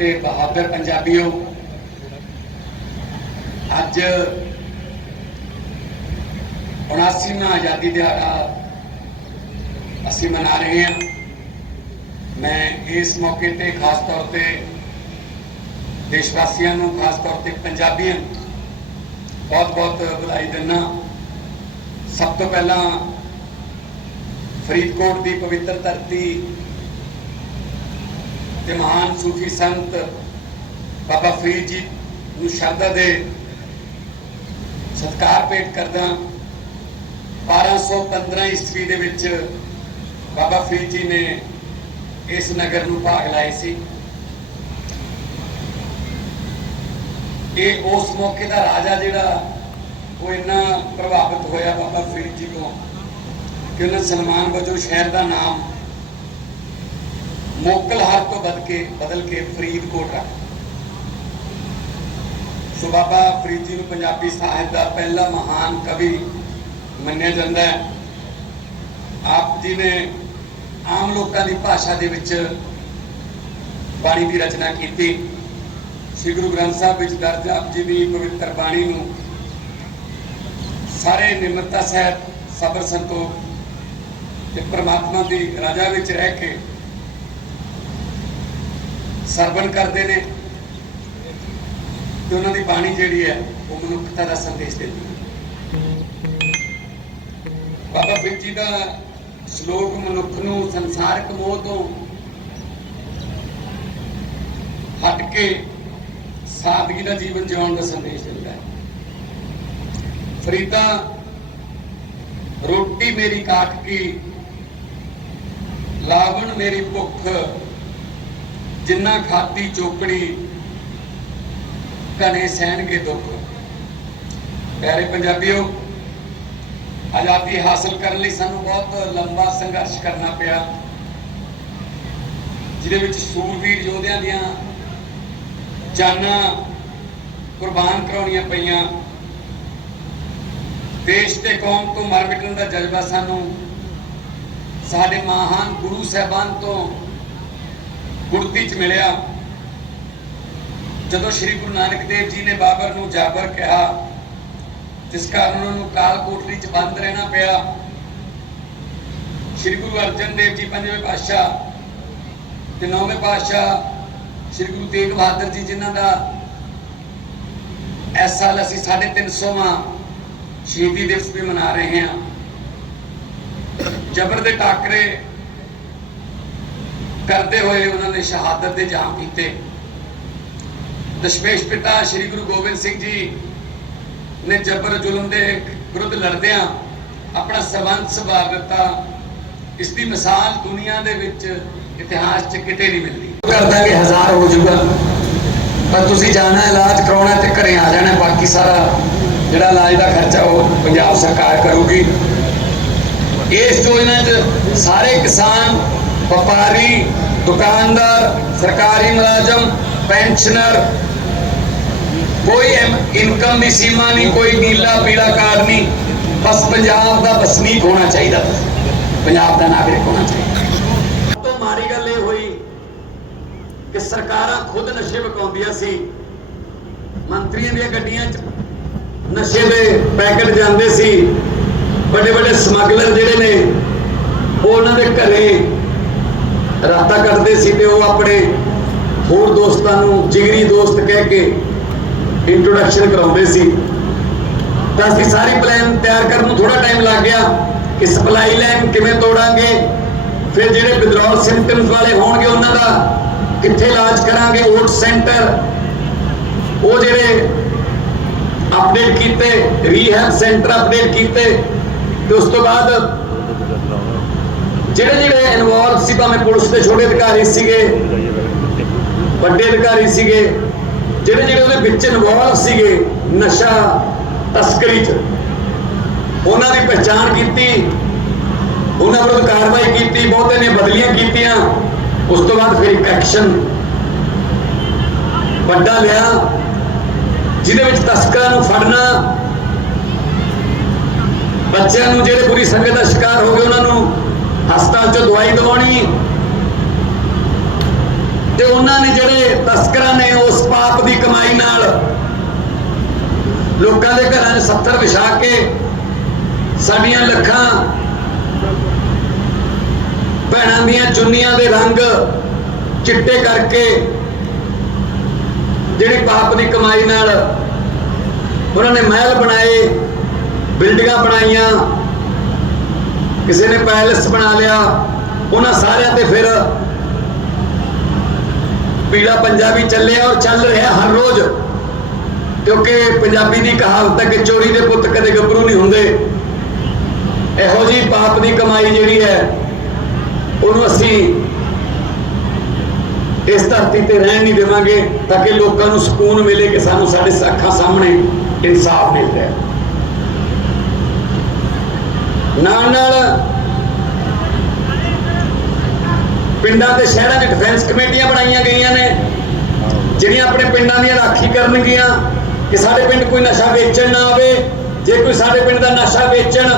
ਤੇ ਬਹਾਦਰ ਪੰਜਾਬੀਓ, ਅੱਜ 79ਵਾਂ ਆਜ਼ਾਦੀ ਦਿਹਾੜਾ ਅਸੀਂ ਮਨਾ ਰਹੇ ਹਾਂ। ਮੈਂ ਇਸ ਮੌਕੇ ਤੇ ਖਾਸ ਤੌਰ ਤੇ ਦੇਸ਼ ਵਾਸੀਆਂ ਨੂੰ, ਖਾਸ ਤੌਰ ਤੇ ਪੰਜਾਬੀਆਂ ਨੂੰ ਬਹੁਤ ਬਹੁਤ ਵਧਾਈ ਦਿੰਦਾ ਸਭ ਤੋਂ ਪਹਿਲਾਂ ਫਰੀਦਕੋਟ ਦੀ ਪਵਿੱਤਰ ਧਰਤੀ ਤੇ ਮਹਾਨ ਸੂਫੀ ਸੰਤ ਬਾਬਾ ਫਰੀਦ ਜੀ ਨੂੰ ਸ਼ਰਧਾ ਦੇ ਸਤਿਕਾਰ ਭੇਟ ਕਰਦਾ 1215 ਈਸਵੀ ਦੇ ਵਿੱਚ ਬਾਬਾ ਫਰੀਦ ਜੀ ਨੇ ਇਸ ਨਗਰ ਨੂੰ ਭਾਗ ਲਾਏ ਸੀ। ਇਹ ਉਸ ਮੌਕੇ ਦਾ ਰਾਜਾ ਜਿਹੜਾ ਉਹ ਇੰਨਾ ਪ੍ਰਭਾਵਿਤ ਹੋਇਆ ਬਾਬਾ ਫਰੀਦ ਜੀ ਤੋਂ ਕਿ ਉਹਨਾਂ ਸਲਮਾਨ ਵਜੋਂ ਸ਼ਹਿਰ ਦਾ ਨਾਮ ਮੋਕਲਹਰ ਤੋਂ ਬਦਲ ਕੇ ਬਦਲ ਕੇ ਫਰੀਦਕੋਟ ਰੱਖ। ਸੋ ਬਾਬਾ ਫਰੀਦ ਜੀ ਨੂੰ ਪੰਜਾਬੀ ਸਾਹਿਤ ਦਾ ਪਹਿਲਾ ਮਹਾਨ ਕਵੀ ਮੰਨਿਆ ਜਾਂਦਾ ਹੈ। ਆਪ ਜੀ ਨੇ ਆਮ ਲੋਕਾਂ ਦੀ ਭਾਸ਼ਾ ਦੇ ਵਿੱਚ ਬਾਣੀ ਦੀ ਰਚਨਾ ਕੀਤੀ। ਸ੍ਰੀ ਗੁਰੂ ਗ੍ਰੰਥ ਸਾਹਿਬ ਵਿੱਚ ਦਰਜ ਆਪ ਜੀ ਦੀ ਪਵਿੱਤਰ ਬਾਣੀ ਨੂੰ ਸਾਰੇ ਨਿਮਰਤਾ ਸਹਿਤ ਸਬਰ ਸੰਤੋਖ ਤੇ ਪ੍ਰਮਾਤਮਾ ਦੀ ਰਾਜਾ ਵਿੱਚ ਰਹਿ ਕੇ ਸਰਵਣ ਕਰਦੇ ਨੇ। ਤੇ ਉਹਨਾਂ ਦੀ ਬਾਣੀ ਜਿਹੜੀ ਹੈ, ਉਹ ਮਨੁੱਖਤਾ ਦਾ ਸੰਦੇਸ਼ ਦਿੰਦੀ ਹੈ। ਬਾਬਾ ਫਰੀਦ ਜੀ ਦਾ ਸ਼ਲੋਕ ਮਨੁੱਖ ਨੂੰ ਸੰਸਾਰਕ ਮੋਹ ਤੋਂ ਹਟ ਕੇ ਸਾਦਗੀ ਦਾ ਜੀਵਨ ਜਿਉਣ ਦਾ ਸੰਦੇਸ਼ ਦਿੰਦਾ ਹੈ। ਫਰੀਦਾ, ਰੋਟੀ ਮੇਰੀ ਕਾਟ ਕੀ, ਲਾਵਣ ਮੇਰੀ ਭੁੱਖ ਜਿੰਨਾ ਖਾਦੀ ਚੋਕੜੀ ਕਨੇ ਸਹਿਣਗੇ ਦੁੱਖ। ਪਿਆਰੇ ਪੰਜਾਬੀਓ ਆਜ਼ਾਦੀ ਹਾਸਲ ਕਰਨ ਲਈ ਸਾਨੂੰ ਬਹੁਤ ਲੰਬਾ ਸੰਘਰਸ਼ ਕਰਨਾ ਪਿਆ, ਜਿਹਦੇ ਵਿੱਚ ਸੂਰਵੀਰ ਯੋਧਿਆਂ ਦੀਆਂ ਜਾਨਾਂ ਕੁਰਬਾਨ ਕਰਾਉਣੀਆਂ ਪਈਆਂ। ਦੇਸ਼ ਤੇ ਕੌਮ ਤੋਂ ਮਰ ਮਿਟਣ ਦਾ ਜਜ਼ਬਾ ਸਾਨੂੰ ਸਾਡੇ ਮਹਾਨ ਗੁਰੂ ਸਾਹਿਬਾਨ ਤੋਂ ਗੁਰਤੀ ਚ ਮਿਲਿਆ। ਜਦੋਂ ਸ੍ਰੀ ਗੁਰੂ ਨਾਨਕ ਦੇਵ ਜੀ ਨੇ ਬਾਬਰ ਨੂੰ ਜਾਬਰ ਕਿਹਾ, ਜਿਸ ਕਾਰਨ ਉਹਨਾਂ ਨੂੰ ਕਾਲ ਕੋਠੜੀ ਚ ਬੰਦ ਰਹਿਣਾ ਪਿਆ, ਸ੍ਰੀ ਗੁਰੂ ਅਰਜਨ ਦੇਵ ਜੀ ਪੰਜਵੇਂ ਪਾਤਸ਼ਾਹ ਤੇ ਨੌਵੇਂ ਪਾਤਸ਼ਾਹ ਸ੍ਰੀ ਗੁਰੂ ਤੇਗ ਬਹਾਦਰ ਜੀ, ਜਿਨ੍ਹਾਂ ਦਾ ਇਸ ਸਾਲ ਅਸੀਂ 350ਵਾਂ ਸ਼ਹੀਦੀ ਦਿਵਸ ਵੀ ਮਨਾ ਰਹੇ ਹਾਂ। ਜਬਰ ਦੇ ਟਾਕਰੇ ਕਰਦੇ ਹੋਏ ਉਹਨਾਂ ਨੇ ਸ਼ਹਾਦਤ ਦੇ ਜਾਮ ਕੀਤੇ। ਦਸ਼ਮੇਸ਼ ਪਿਤਾ ਸ੍ਰੀ ਗੁਰੂ ਗੋਬਿੰਦ ਸਿੰਘ ਜੀ ਨੇ ਜਬਰ ਜ਼ੁਲਮ ਦੇ ਵਿਰੁੱਧ ਲੜਦਿਆਂ ਆਪਣਾ ਸਰਬੰਸ ਸਵਾਰ ਦਿੱਤਾ। ਇਸ ਦੀ ਮਿਸਾਲ ਦੁਨੀਆ ਦੇ ਵਿੱਚ ਇਤਿਹਾਸ 'ਚ ਕਿਤੇ ਨਹੀਂ ਮਿਲਦੀ। ਕਰਦਾ ਕਿ ਹਜ਼ਾਰ ਹੋ ਜਾਊਗਾ, ਪਰ ਤੁਸੀਂ ਜਾਣਾ, ਇਲਾਜ ਕਰਾਉਣਾ ਤੇ ਘਰੇ ਆ ਜਾਣਾ, ਬਾਕੀ ਸਾਰਾ ਜਿਹੜਾ ਇਲਾਜ ਦਾ ਖਰਚਾ ਉਹ ਪੰਜਾਬ ਸਰਕਾਰ ਕਰੂਗੀ। ਇਸ ਯੋਜਨਾ 'ਚ ਸਾਰੇ ਕਿਸਾਨ ਵਪਾਰੀ, ਦੁਕਾਨਦਾਰ, ਸਰਕਾਰੀ ਮੁਲਾਜ਼ਮ, ਪੈਨਸ਼ਨਰ, ਕੋਈ ਇਨਕਮ ਦੀ ਸੀਮਾ ਨਹੀਂ, ਕੋਈ ਨੀਲਾ ਪੀਲਾ ਕਾਰਡ ਨਹੀਂ, ਬਸ ਪੰਜਾਬ ਦਾ ਵਸਨੀਕ ਹੋਣਾ ਚਾਹੀਦਾ। ਪੰਜਾਬ ਦਾ ਨਾਗਰਿਕ ਹੋਣਾ ਚਾਹੀਦਾ। ਤੋਂ ਮਾੜੀ ਗੱਲ ਇਹ ਹੋਈ ਕਿ ਸਰਕਾਰਾਂ ਖੁਦ ਨਸ਼ੇ ਵਿਕਾਉਂਦੀਆਂ ਸੀ। ਮੰਤਰੀਆਂ ਦੀਆਂ ਗੱਡੀਆਂ 'ਚ ਨਸ਼ੇ ਦੇ ਪੈਕੇਟ ਜਾਂਦੇ ਸੀ। ਵੱਡੇ ਵੱਡੇ ਸਮਗਲਰ ਜਿਹੜੇ ਨੇ, ਉਹਨਾਂ ਦੇ ਘਰੇ ਰਾਤਾ ਕੱਟਦੇ ਸੀ ਤੇ ਉਹ ਆਪਣੇ ਹੋਰ ਦੋਸਤਾਂ ਨੂੰ ਜਿਗਰੀ ਦੋਸਤ ਕਹਿ ਕੇ ਇੰਟਰੋਡਕਸ਼ਨ ਕਰਾਉਂਦੇ ਸੀ। ਤਾਂ ਅਸੀਂ ਸਾਰੀ ਪਲਾਨ ਤਿਆਰ ਕਰਨ ਨੂੰ ਥੋੜਾ ਟਾਈਮ ਲੱਗ ਗਿਆ ਕਿ ਸਪਲਾਈ ਲਾਈਨ ਕਿਵੇਂ ਤੋੜਾਂਗੇ, ਫਿਰ ਜਿਹੜੇ ਵਿਦਰੋਲ ਸਿੰਪਟਮਸ ਵਾਲੇ ਹੋਣਗੇ ਉਹਨਾਂ ਦਾ ਕਿੱਥੇ ਇਲਾਜ ਕਰਾਂਗੇ ਓਟ ਸੈਂਟਰ ਉਹ ਜਿਹੜੇ ਅਪਡੇਟ ਕੀਤੇ ਰੀਹੈਬ ਸੈਂਟਰ ਅਪਡੇਟ ਕੀਤੇ, ਤੇ ਉਸ ਤੋਂ ਬਾਅਦ ਜਿਹੜੇ ਜਿਹੜੇ ਇਨਵੋਲਵ ਸੀ, ਭਾਵੇਂ ਪੁਲਿਸ ਦੇ ਛੋਟੇ ਅਧਿਕਾਰੀ ਸੀਗੇ, ਵੱਡੇ ਅਧਿਕਾਰੀ ਸੀਗੇ, ਜਿਹੜੇ ਜਿਹੜੇ ਉਹਦੇ ਵਿੱਚ ਇਨਵੋਲਵ ਸੀਗੇ ਨਸ਼ਾ ਤਸਕਰੀ ਚ, ਉਹਨਾਂ ਦੀ ਪਛਾਣ ਕੀਤੀ, ਉਹਨਾਂ ਵਿਰੁੱਧ ਕਾਰਵਾਈ ਕੀਤੀ, ਬਹੁਤੇ ਨੇ ਬਦਲੀਆਂ ਕੀਤੀਆਂ, ਉਸ ਤੋਂ ਬਾਅਦ ਫਿਰ ਇੱਕ ਐਕਸ਼ਨ ਵੱਡਾ ਲਿਆ, ਜਿਹਦੇ ਵਿੱਚ ਤਸਕਰਾਂ ਨੂੰ ਫੜਨਾ, ਬੱਚਿਆਂ ਨੂੰ ਜਿਹੜੇ ਬੁਰੀ ਸੰਗਤ ਦਾ ਸ਼ਿਕਾਰ ਹੋ ਗਏ, ਉਹਨਾਂ ਨੂੰ ਹਸਪਤਾਲ 'ਚ ਦਵਾਈ ਦਵਾਉਣੀ। ਤੇ ਉਹਨਾਂ ਨੇ ਜਿਹੜੇ ਤਸਕਰਾਂ ਨੇ ਉਸ ਪਾਪ ਦੀ ਕਮਾਈ ਨਾਲ ਲੋਕਾਂ ਦੇ ਘਰਾਂ 'ਚ 70 ਵਿਛਾ ਕੇ ਸਾਡੀਆਂ ਲੱਖਾਂ ਭੈਣਾਂ ਦੀਆਂ ਚੁੰਨੀਆਂ ਦੇ ਰੰਗ ਚਿੱਟੇ ਕਰਕੇ ਜਿਹੜੀ ਪਾਪ ਦੀ ਕਮਾਈ ਨਾਲ ਉਹਨਾਂ ਨੇ ਮਹਿਲ ਬਣਾਏ, ਬਿਲਡਿੰਗਾਂ ਬਣਾਈਆਂ। ਕਿਸੇ ਨੇ ਪੈਲਸ ਬਣਾ ਲਿਆ, ਉਹਨਾਂ ਸਾਰਿਆਂ ਤੇ ਫਿਰ ਪੀਲਾ ਪੰਜਾਬੀ ਚੱਲਿਆ ਔਰ ਚੱਲ ਰਿਹਾ ਹਰ ਰੋਜ਼। ਕਿਉਂਕਿ ਪੰਜਾਬੀ ਦੀ ਕਹਾਵਤ ਹੈ ਕਿ ਚੋਰੀ ਦੇ ਪੁੱਤ ਕਦੇ ਗੱਭਰੂ ਨਹੀਂ ਹੁੰਦੇ। ਇਹੋ ਜੀ ਪਾਪ ਦੀ ਕਮਾਈ ਜਿਹੜੀ ਹੈ, ਉਹਨੂੰ ਅਸੀਂ ਇਸ ਧਰਤੀ ਤੇ ਰਹਿਣ ਨਹੀਂ ਦੇਵਾਂਗੇ, ਤਾਂ ਕਿ ਲੋਕਾਂ ਨੂੰ ਸਕੂਨ ਮਿਲੇ ਕਿ ਸਾਨੂੰ ਸਾਡੇ ਅੱਖਾਂ ਸਾਹਮਣੇ ਇਨਸਾਫ ਮਿਲ ਰਿਹਾ ਹੈ। ਨਾਲ ਨਾਲ ਪਿੰਡਾਂ ਤੇ ਸ਼ਹਿਰਾਂ 'ਚ ਡਿਫੈਂਸ ਕਮੇਟੀਆਂ ਬਣਾਈਆਂ ਗਈਆਂ ਨੇ, ਜਿਹੜੀਆਂ ਆਪਣੇ ਪਿੰਡਾਂ ਦੀਆਂ ਰਾਖੀ ਕਰਨਗੀਆਂ ਕਿ ਸਾਡੇ ਪਿੰਡ ਕੋਈ ਨਸ਼ਾ ਵੇਚਣ ਨਾ ਆਵੇ। ਜੇ ਕੋਈ ਸਾਡੇ ਪਿੰਡ ਦਾ ਨਸ਼ਾ ਵੇਚਣ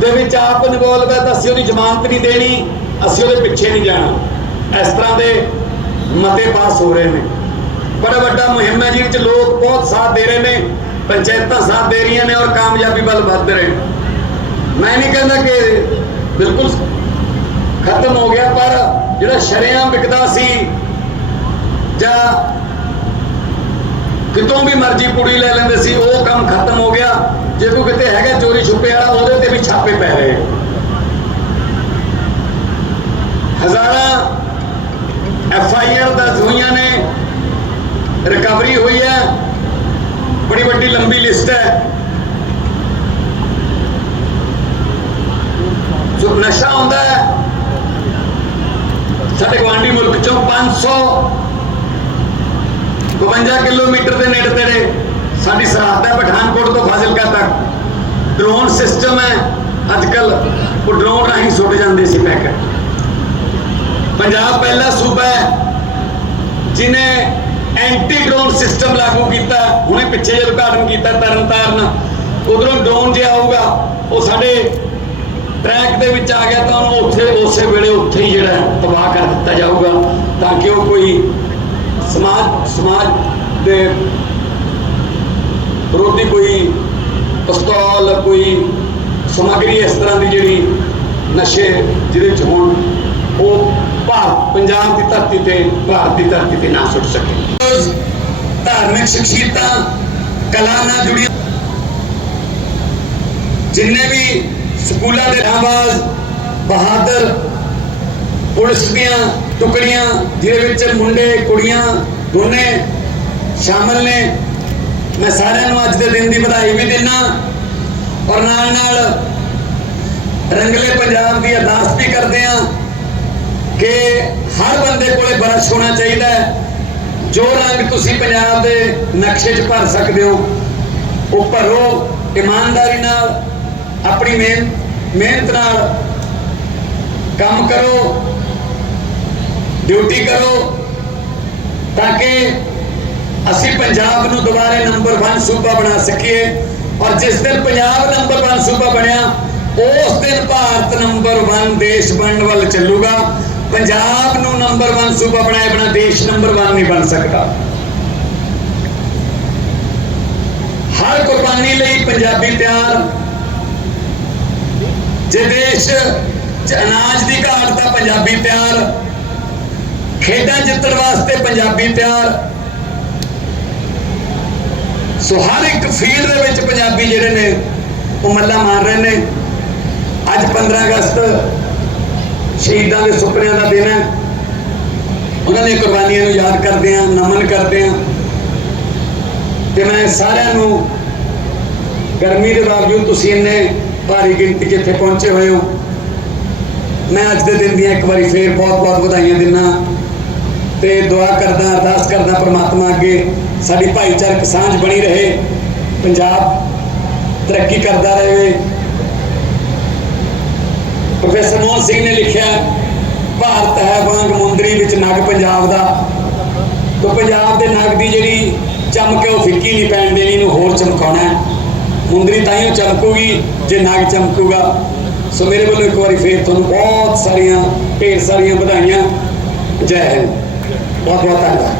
ਦੇ ਵਿੱਚ ਆਪ ਇਨਵੋਲਵ ਹੈ ਤਾਂ ਅਸੀਂ ਉਹਦੀ ਜ਼ਮਾਨਤ ਨਹੀਂ ਦੇਣੀ, ਅਸੀਂ ਉਹਦੇ ਪਿੱਛੇ ਨਹੀਂ ਜਾਣਾ। ਇਸ ਤਰ੍ਹਾਂ ਦੇ ਮਤੇ ਪਾਸ ਹੋ ਰਹੇ ਨੇ। ਬੜਾ ਵੱਡਾ ਮੁਹਿੰਮ ਹੈ, ਜਿਹਦੇ ਵਿੱਚ ਲੋਕ ਬਹੁਤ ਸਾਥ ਦੇ ਰਹੇ ਨੇ, ਪੰਚਾਇਤਾਂ ਸਾਥ ਦੇ ਰਹੀਆਂ ਨੇ ਔਰ ਕਾਮਯਾਬੀ ਵੱਲ ਵੱਧ ਰਹੇ ਨੇ। ਮੈਂ ਨਹੀਂ ਕਹਿੰਦਾ ਕਿ ਬਿਲਕੁਲ ਖਤਮ ਹੋ ਗਿਆ, ਪਰ ਜਿਹੜਾ ਸ਼ਰੇਆਮ ਵਿਕਦਾ ਸੀ ਜਾਂ ਕਿਤੋਂ ਵੀ ਮਰਜ਼ੀ ਕੁੜੀ ਲੈ ਲੈਂਦੇ ਸੀ, ਉਹ ਕੰਮ ਖਤਮ ਹੋ ਗਿਆ। ਜੇ ਕੋਈ ਕਿਤੇ ਹੈਗਾ ਚੋਰੀ ਛੁਪੇ ਵਾਲਾ, ਉਹਦੇ ਤੇ ਵੀ ਛਾਪੇ ਪੈ ਰਹੇ। ਹਜ਼ਾਰਾਂ ਐਫ ਆਈ ਆਰ ਦਰਜ ਹੋਈਆਂ ਨੇ, ਰਿਕਵਰੀ ਹੋਈ ਹੈ। ਬੜੀ ਵੱਡੀ ਲੰਬੀ ਲਿਸਟ ਹੈ। ਨਸ਼ਾ ਆਉਂਦਾ ਹੈ। ਸਾਡੇ ਗਵਾਂਢੀ ਮੁਲਕ ਚੋਂ 500 52 ਕਿਲੋਮੀਟਰ ਦੇ ਨੇੜੇ ਤੇੜੇ ਸਾਡੀ ਸਰਹੱਦ ਹੈ, ਪਠਾਨਕੋਟ ਤੋਂ ਫਾਜ਼ਿਲਕਾ ਤੱਕ। ਡਰੋਨ ਸਿਸਟਮ ਹੈ। ਅੱਜ ਕੱਲ ਉਹ ਡਰੋਨ ਰਾਹੀਂ ਸੁੱਟ ਜਾਂਦੇ ਸੀ ਪੈਕਟ। ਪੰਜਾਬ ਪਹਿਲਾ ਸੂਬਾ ਹੈ ਜਿਨੇ ਐਂਟੀ ਡਰੋਨ ਸਿਸਟਮ ਲਾਗੂ ਕੀਤਾ। ਹੁਣੇ ਪਿੱਛੇ ਜੇ ਉਦਘਾਟਨ ਕੀਤਾ ਤਰਨਤਾਰਨ। ਉਧਰੋਂ ਡਰੋਨ ਜੇ ਆਊਗਾ, ਉਹ ਸਾਡੇ ਟਰੈਕ ਦੇ ਵਿੱਚ ਆ ਗਿਆ ਤਾਂ ਉਹਨੂੰ ਉੱਥੇ, ਉਸੇ ਵੇਲੇ ਉੱਥੇ ਹੀ ਜਿਹੜਾ ਤਬਾਹ ਕਰ ਦਿੱਤਾ ਜਾਊਗਾ, ਤਾਂ ਕਿ ਉਹ ਕੋਈ ਸਮਾਜ ਸਮਾਜ ਦੇ ਵਿਰੋਧੀ ਕੋਈ ਪਿਸਤੌਲ, ਕੋਈ ਸਮੱਗਰੀ ਇਸ ਤਰ੍ਹਾਂ ਦੀ ਜਿਹੜੀ ਨਸ਼ੇ ਜਿਹਦੇ ਵਿੱਚ ਹੋਣ, ਉਹ ਭਾਰਤ, ਪੰਜਾਬ ਦੀ ਧਰਤੀ ਤੇ, ਭਾਰਤ ਦੀ ਧਰਤੀ ਤੇ ਨਾ ਸੁੱਟ ਸਕੇ। ਧਾਰਮਿਕ ਸ਼ਖਸੀਅਤਾਂ, ਕਲਾ ਨਾਲ ਜੁੜੀਆਂ, ਜਿੰਨੇ ਵੀ ਸਕੂਲਾਂ ਦੇ ਰਾਹਬਾਜ਼ ਬਹਾਦਰ, ਪੁਲਿਸ ਦੀਆਂ ਟੁਕੜੀਆਂ, ਜਿਹਦੇ ਵਿੱਚ ਮੁੰਡੇ, ਕੁੜੀਆਂ, ਦੋਨੇ ਸ਼ਾਮਲ ਨੇ। ਮੈਂ ਸਾਰਿਆਂ ਨੂੰ ਅੱਜ ਦੇ ਦਿਨ ਦੀ ਵਧਾਈ ਵੀ ਦਿੰਦਾ ਔਰ ਨਾਲ ਨਾਲ ਰੰਗਲੇ ਪੰਜਾਬ ਦੀ ਅਰਦਾਸ ਵੀ ਕਰਦੇ ਆ ਕਿ ਹਰ ਬੰਦੇ ਕੋਲੇ ਬਰਸ਼ ਹੋਣਾ ਚਾਹੀਦਾ ਹੈ। ਜੋ ਰੰਗ ਤੁਸੀਂ ਪੰਜਾਬ ਦੇ ਨਕਸ਼ੇ 'ਚ ਭਰ ਸਕਦੇ ਹੋ, ਉਹ ਭਰੋ, ਇਮਾਨਦਾਰੀ ਨਾਲ ਆਪਣੀ ਮਿਹਨਤ ਮਿਹਨਤ ਨਾਲ ਕੰਮ ਕਰੋ, ਡਿਊਟੀ ਕਰੋ, ਤਾਂ ਕਿ ਅਸੀਂ ਪੰਜਾਬ ਨੂੰ ਦੁਬਾਰੇ ਨੰਬਰ 1 ਸੂਬਾ ਬਣਾ ਸਕੀਏ। ਔਰ ਜਿਸ ਦਿਨ ਪੰਜਾਬ ਨੰਬਰ 1 ਸੂਬਾ ਬਣਿਆ, ਉਸ ਦਿਨ ਭਾਰਤ ਨੰਬਰ 1 ਦੇਸ਼ ਬਣਨ ਵੱਲ ਚੱਲੂਗਾ। ਪੰਜਾਬ ਨੂੰ ਨੰਬਰ 1 ਸੂਬਾ ਬਣਾਏ ਬਣਾ ਦੇਸ਼ ਨੰਬਰ 1 ਨਹੀਂ ਬਣ ਸਕਦਾ। ਹਰ ਕੁਰਬਾਨੀ ਲਈ ਪੰਜਾਬੀ ਤਿਆਰ ਜੇ ਦੇਸ਼ ਚ ਅਨਾਜ ਦੀ ਘਾਟ ਤਾਂ ਪੰਜਾਬੀ ਪਿਆਰ, ਖੇਡਾਂ ਜਿੱਤਣ ਵਾਸਤੇ ਪੰਜਾਬੀ ਪਿਆਰ, ਸੋ ਹਰ ਇੱਕ ਫੀਲਡ ਦੇ ਵਿੱਚ ਪੰਜਾਬੀ ਜਿਹੜੇ ਨੇ, ਉਹ ਮੱਲਾ ਮਾਰ ਰਹੇ ਨੇ। ਅੱਜ 15 ਅਗਸਤ ਸ਼ਹੀਦਾਂ ਦੇ ਸੁਪਨਿਆਂ ਦਾ ਦਿਨ ਹੈ। ਉਹਨਾਂ ਦੀਆਂ ਕੁਰਬਾਨੀਆਂ ਨੂੰ ਯਾਦ ਕਰਦੇ ਹਾਂ, ਨਮਨ ਕਰਦੇ ਹਾਂ। ਤੇ ਮੈਂ ਸਾਰਿਆਂ ਨੂੰ ਗਰਮੀ ਦੇ ਬਾਵਜੂਦ ਤੁਸੀਂ ਇੰਨੇ ਭਾਰੀ ਗਿਣਤੀ 'ਚ ਇੱਥੇ ਪਹੁੰਚੇ ਹੋਏ ਹੋ। ਮੈਂ ਅੱਜ ਦੇ ਦਿਨ ਦੀਆਂ ਇੱਕ ਵਾਰੀ ਫੇਰ ਬਹੁਤ ਬਹੁਤ ਵਧਾਈਆਂ ਦਿੰਦਾ ਤੇ ਦੁਆ ਕਰਦਾ, ਅਰਦਾਸ ਕਰਦਾ ਪ੍ਰਮਾਤਮਾ ਅੱਗੇ ਸਾਡੀ ਭਾਈਚਾਰਕ ਸਾਂਝ ਬਣੀ ਰਹੇ। ਪੰਜਾਬ ਤਰੱਕੀ ਕਰਦਾ ਰਹੇ। ਪ੍ਰੋਫੈਸਰ ਮੋਹਨ ਸਿੰਘ ਨੇ ਲਿਖਿਆ, ਭਾਰਤ ਹੈ ਵਾਂਗ ਮੁੰਦਰੀ ਵਿੱਚ ਨਗ ਪੰਜਾਬ ਦਾ। ਤੋਂ ਪੰਜਾਬ ਦੇ ਨਗ ਦੀ ਜਿਹੜੀ ਚਮਕ ਹੈ ਉਹ ਫਿੱਕੀ ਨਹੀਂ ਪੈਣ ਦੇਣੀ ਨੂੰ ਹੋਰ ਚਮਕਾਉਣਾ ਹੈ। ਮੁੰਦਰੀ ਤਾਂ ਹੀ ਚਮਕੂਗੀ, ਜੇ ਨਾਗ ਚਮਕੂਗਾ। ਸੋ ਮੇਰੇ ਵੱਲੋਂ ਇੱਕ ਵਾਰੀ ਫੇਰ ਤੁਹਾਨੂੰ ਬਹੁਤ ਸਾਰੀਆਂ, ਢੇਰ ਸਾਰੀਆਂ ਵਧਾਈਆਂ। ਜੈ ਹਿੰਦ। ਬਹੁਤ ਬਹੁਤ ਧੰਨਵਾਦ।